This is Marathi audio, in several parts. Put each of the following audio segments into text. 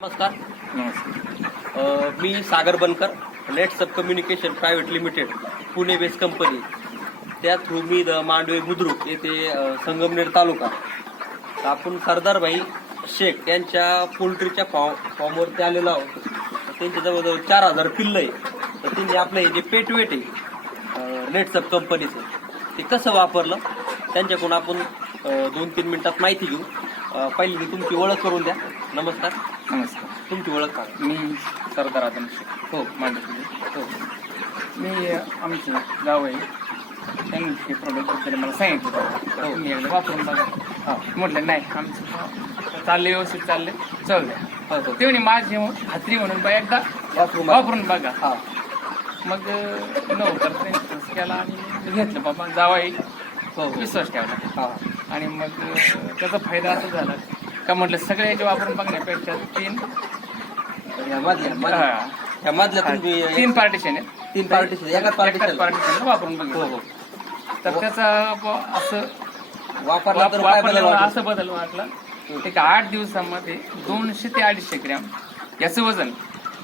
नमस्कार. मी सागर बनकर, नेटसब communication private limited, Pune base company. त्या थ्रू मी मांडवे बुद्रुक येथे संगमनेर तालुका. आपण सरदारभाई शेख यांच्या पोल्ट्रीच्या फॉर्मवरती आलेलो आहोत. त्यांच्या जवळजवळ 4000 पिल्लं आहे. तर त्यांनी आपलं हे जे पेटवेट आहे नेटसब कंपनीचं, ते कसं वापरलं त्यांच्याकडून आपण 2-3 मिनिटात माहिती घेऊ. पहिली मी तुमची ओळख करून द्या. नमस्कार. नमस्कार. तुमची ओळख का? मी सरदार आदम शेख. हो. मांडवी. हो. मी आमचे गाव आहे, त्यांनी हे प्रोडक्ट बद्दल मला सांगितलं होतं. हो. तुम्ही एकदा वापरून बघा. हां. म्हटलं नाही, आमचं चाललंय, व्यवस्थित चाललंय, चल. हो. ते म्हणे माझी खात्री म्हणून बा एकदा वापरून बघा. हां. मग नव्हतं केला आणि घेतलं बाबा जावाई. हो. विश्वास ठेवला. हां. आणि मग त्याचा फायदा असा झाला का म्हटलं सगळ्याचे वापरून बघण्यापेक्षा या मधल्या तुम्ही 3 पार्टिशन आहे. 3 पार्टीशन एकाच पार्टिशन वापरून हो बघितलं. हो. तर त्याचा असं वापरला तर काय बदल वापरल्यावर वाटला? असं बदल वाटला. एक 8 दिवसामध्ये 200 ते 250 ग्रॅम याचं वजन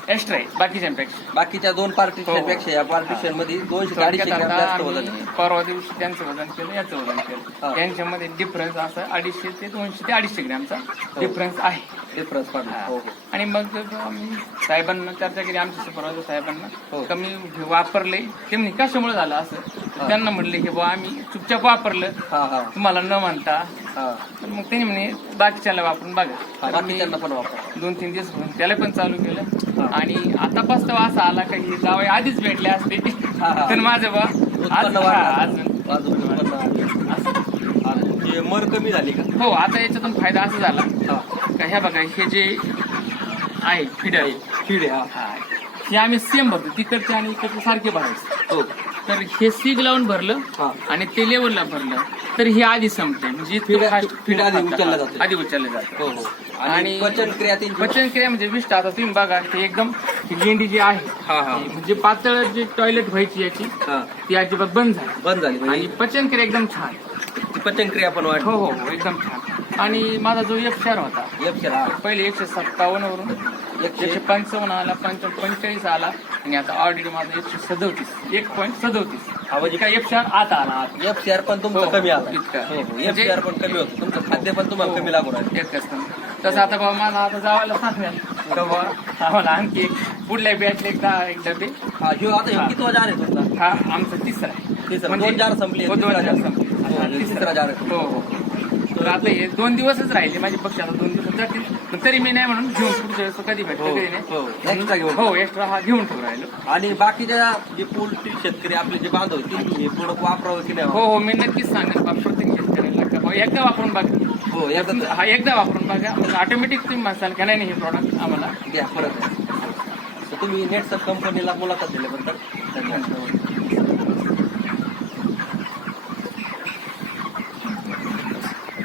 एक्स्ट्रा आहे बाकीच्यांपेक्षा. बाकीच्या 2 पार्टीशन पेक्षा या पार्टीशन मध्ये 200-250 ग्रॅम जास्त वजन आहे. परवा दिवशी त्यांचं वजन केलं, याचं वजन केलं. हा. यांच्यामध्ये डिफरन्स असा 250 ते 250 ग्रॅमचा डिफरन्स आहे. डिफरन्स पडला. हो हो. आणि मग आम्ही साहेबांना चर्चा केली, आमच्या सुपरवायझर साहेबांना. हो. कमी वापरले ते म्हणे कशामुळे झालं असं. त्यांना म्हणले की बुवा आम्ही चुपचाप वापरलं, हा हा तुम्हाला न म्हणता. हा. तर मग त्यांनी म्हणे बाकीच्याला वापरून बघा. तर मी बाकीच्यांना पण वापर. 2-3 दिवस होऊन त्याला पण चालू केलं. हा. आणि आता पस्तावा असा आला का ही जावई आधीच भेटले असते हा. तर माझं बा उत्पन्न आज- वाढलं. अजून अजून उत्पन्न वाढलं. असं. आणि तुमची मर कमी झाली का? हो, आता याच्यातून फायदा असा झाला हा. का ह्या बघा हे जे आहे फीड आहे, किडे. हा. हे आम्ही सेम भरतो, तिकडचे आणि इकडचे सारखे भरायचे. हो. तर हे सीग लावून भरलं हा. आणि ते लेवलला भरलं तर हे आधी संपते. म्हणजे feed आधी उचललं जातं. आधी उचललं जातं. हो हो. आणि पचन क्रिया त्यांची पचनक्रिया म्हणजे विष्ट. आता तुम्ही बघा ते एकदम ही लेंडी जी आहे, हा हा म्हणजे पातळ जे टॉयलेट व्हायची याची हा ती अजिबात बंद झाली. बंद झाली आणि म्हणजे पचनक्रिया एकदम छान. ती पचन क्रिया पण वाढली. हो हो हो, एकदम छान. आणि माझा जो FCR होता पहिले 157 वरून 155 आला, 45 आला आणि आता ऑलरेडी माझा 137 हा म्हणजे काय FCR आता आला. FCR पण तुमचं हो, कमी आला. इतका. हो हो. FCR पण कमी होतं. तुमचं खाद्य पण तुम्हाला कमी लागू राहिलं. एकच तसं आता बाबा मला आता जावायला सांगेल बाबा आम्हाला आणखी एक पुढल्या बॅचला एक डबे. हा ह्यो आता ह्यो कितवा जार आहे तुमचा? हा आमचा तिसरा आहे. तिसरा. 2 जार संपले. हो, 2 तिसरा जार जार. संपले. हो, हा, तिसरा जार आहे. हो हो. तर आता हे 2 दिवसच राहिले माझे पक्ष. आता 2 दिवस जातील पण तरी मी नाही म्हणून घेऊन पुढच्या वेळेस कधी भेटतो हो कधी नाही. हो. एक्स्ट्रा घेऊन. हो, एक्स्ट्रा हा घेऊन ठेवून राहिलो. आणि बाकीच्या जे पोल्ट्री शेतकरी आपले जे बांधव त्यांनी हे प्रोडक्ट वापरावं की नाही? हो हो, मी नक्कीच सांगेन बा प्रत्येक शेतकऱ्याला का बा एकदा वापरून बघा. हो. एकदा हा, एकदा वापरून बघा. मग ऑटोमॅटिक तुम्ही म्हणसाल का नाही हे प्रॉडक्ट आम्हाला घ्या परत. तर तुम्ही नेटसब कंपनीला मुलाखत दिल्याबद्दल धन्यवाद.